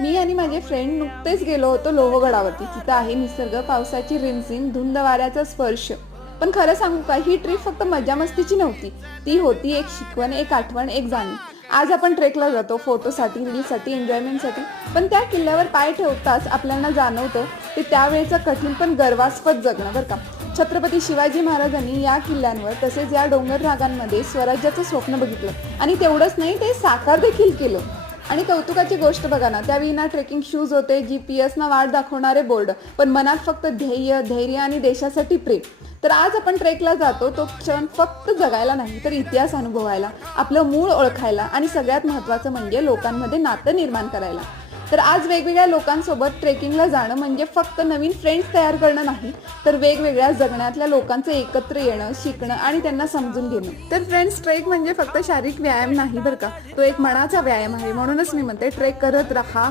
मी आणि माझे फ्रेंड नुकतेच गेलो होतो लोहगडावरती. तिथं आहे निसर्ग, पावसाची रिमझिम, धुंद वाऱ्याचा स्पर्श. पण खरं सांगू का, ही ट्रिप फक्त मजा मस्तीची नव्हती. ती होती एक शिकवण, एक आठवण, एक जाणीव. आज आपण ट्रेकला जातो फोटोसाठी, रीलसाठी, एन्जॉयमेंटसाठी. पण त्या किल्ल्यावर पाय ठेवताच आपल्याला जाणवतं ते त्यावेळेचं कठीण पण गर्वास्पद जगणं बरं का. छत्रपती शिवाजी महाराजांनी या किल्ल्यांवर तसेच या डोंगर रागांमध्ये स्वराज्याचं स्वप्न बघितलं आणि तेवढंच नाही, ते साकार देखील केलं. आणि कौतुकाची गोष्ट बघा ना, त्यावेळी ना ट्रेकिंग शूज होते, GPS ना वाट दाखवणारे बोर्ड, पण मनात फक्त ध्येय, धैर्य आणि देशासाठी प्रेम. तर आज आपण ट्रेकला जातो तो क्षण फक्त जगायला नाही, तर इतिहास अनुभवायला, आपलं मूळ ओळखायला आणि सगळ्यात महत्त्वाचं म्हणजे लोकांमध्ये नातं निर्माण करायला. तर आज वेगवेगळ्या लोकांसोबत ट्रेकिंगला जाणं म्हणजे फक्त नवीन फ्रेंड्स तयार करणं नाही, तर वेगवेगळ्या जगण्यातल्या लोकांचं एकत्र येणं, शिकणं आणि त्यांना समजून घेणं. तर फ्रेंड्स, ट्रेक म्हणजे फक्त शारीरिक व्यायाम नाही बरं का, तो एक मनाचा व्यायाम आहे. म्हणूनच मी म्हणते, ट्रेक करत राहा.